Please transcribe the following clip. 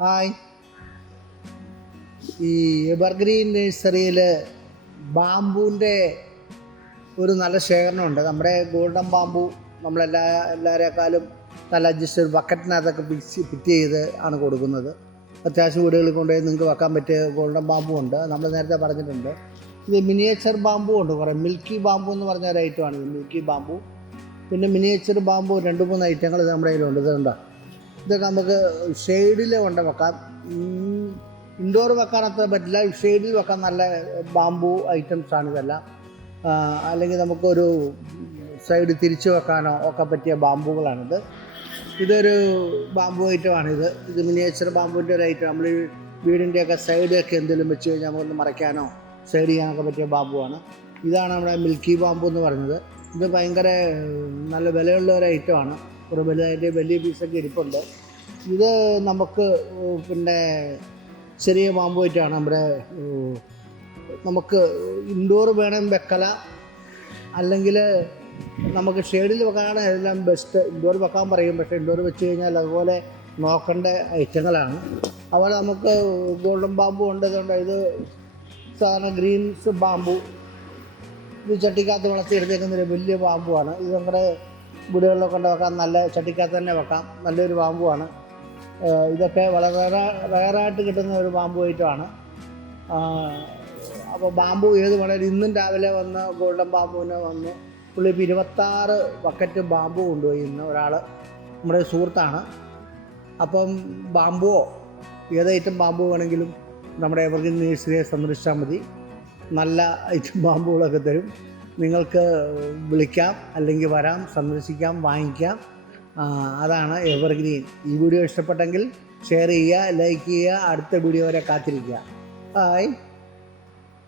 Hi ഈ evergreen നഴ്സറിയിൽ ബാമ്പൂന്റെ ഒരു നല്ല ശേഖരണമുണ്ട്. നമ്മുടെ ഗോൾഡൻ ബാമ്പു നമ്മളെല്ലാ എല്ലാവരെക്കാളും നല്ല അഡ്ജസ്റ്റ് ഒരു ബക്കറ്റിനകത്തൊക്കെ പിച്ച് ഫിറ്റ് ചെയ്ത് ആണ് കൊടുക്കുന്നത്. അത്യാവശ്യം വീടുകളിൽ കൊണ്ടുപോയി നിങ്ങൾക്ക് വെക്കാൻ പറ്റിയ ഗോൾഡൻ ബാമ്പു ഉണ്ട്. നമ്മൾ നേരത്തെ പറഞ്ഞിട്ടുണ്ട്. ഇത് മിനിയേച്ചർ ബാമ്പു ഉണ്ട്. കുറേ മിൽക്കി ബാമ്പു എന്ന് പറഞ്ഞ ഒരു ഐറ്റമാണ് മിൽക്കി ബാമ്പു പിന്നെ മിനിയേച്ചർ ബാമ്പു രണ്ട് മൂന്ന് ഐറ്റങ്ങൾ നമ്മുടെ കയ്യിലുണ്ട്. ഇതുണ്ടോ ഇതൊക്കെ നമുക്ക് ഷെയ്ഡിൽ കൊണ്ട് വെക്കാം. ഇൻഡോർ വെക്കാൻ അത്ര പറ്റില്ല. ഷെയ്ഡിൽ വെക്കാൻ നല്ല ബാമ്പു ഐറ്റംസ് ആണ് ഇതെല്ലാം. അല്ലെങ്കിൽ നമുക്കൊരു സൈഡ് തിരിച്ചു വെക്കാനോ ഒക്കെ പറ്റിയ ബാമ്പുകളാണിത് ഇതൊരു ബാമ്പു ഐറ്റമാണിത് ഇത്. മിനിയേച്ചർ ബാമ്പുവിന്റെ ഒരു ഐറ്റം നമ്മൾ വീടിന്റെയൊക്കെ സൈഡൊക്കെ എന്തെങ്കിലും വെച്ച് കഴിഞ്ഞാൽ നമുക്കൊന്ന് മറയ്ക്കാനോ സൈഡ് ചെയ്യാനൊക്കെ പറ്റിയ ബാമ്പുവാണ് ഇതാണ് നമ്മുടെ മിൽക്കി ബാമ്പു എന്ന് പറയുന്നത്. ഇത് ഭയങ്കര നല്ല വിലയുള്ള ഒരു ഐറ്റമാണ് ഒരു വലുതായിട്ട് വലിയ പീസൊക്കെ ഇരിപ്പുണ്ട്. ഇത് നമുക്ക് പിന്നെ ചെറിയ ആയിട്ടാണ് നമ്മുടെ നമുക്ക് ഇൻഡോർ വേണം വെക്കല. അല്ലെങ്കിൽ നമുക്ക് ഷെയ്ഡിൽ വെക്കാനാണ് എല്ലാം ബെസ്റ്റ് ഇൻഡോർ വെക്കാൻ പറയും. പക്ഷേ ഇൻഡോർ വെച്ച് കഴിഞ്ഞാൽ അതുപോലെ നോക്കേണ്ട ഐറ്റങ്ങളാണ്. അതുപോലെ നമുക്ക് ഗോൾഡൻ ബാമ്പു ഉണ്ട്. ഇതുണ്ട്. ഇത് സാധാരണ ഗ്രീൻസ് ബാമ്പു ഇത് ചട്ടിക്കകത്ത് വളർത്തിയെടുത്തേക്കുന്ന ഒരു വലിയ ബാമ്പുവാണ് ഇത് നമ്മുടെ വീടുകളിലൊക്കെ കൊണ്ട് വെക്കാം. നല്ല ചട്ടിക്കകത്ത് തന്നെ വെക്കാം. നല്ലൊരു പാമ്പുമാണ് ഇതൊക്കെ വളരെ റയറായിട്ട് കിട്ടുന്ന ഒരു ബാമ്പു ഐറ്റമാണ്. അപ്പോൾ ബാമ്പു ഏത് വളരെ ഇന്നും രാവിലെ വന്ന് ഗോൾഡൻ ബാമ്പുവിനെ വന്ന് പുള്ളി ഇപ്പോൾ ഇരുപത്താറ് ബക്കറ്റ് ബാമ്പു കൊണ്ടുപോയി ഇന്ന് ഒരാൾ നമ്മുടെ സുഹൃത്താണ്. അപ്പം ബാമ്പുവോ ഏത് ഐറ്റം ബാമ്പു വേണമെങ്കിലും നമ്മുടെ എവർഗ്രീൻ നേഴ്സറിയെ സന്ദർശിച്ചാൽ മതി. നല്ല ഐറ്റം ബാമ്പുകളൊക്കെ തരും. നിങ്ങൾക്ക് വിളിക്കാം അല്ലെങ്കിൽ വരാം സന്ദർശിക്കാം വാങ്ങിക്കാം. അതാണ് എവർഗ്രീൻ. ഈ വീഡിയോ ഇഷ്ടപ്പെട്ടെങ്കിൽ ഷെയർ ചെയ്യുക ലൈക്ക് ചെയ്യുക അടുത്ത വീഡിയോ വരെ കാത്തിരിക്കുക. ഹായ്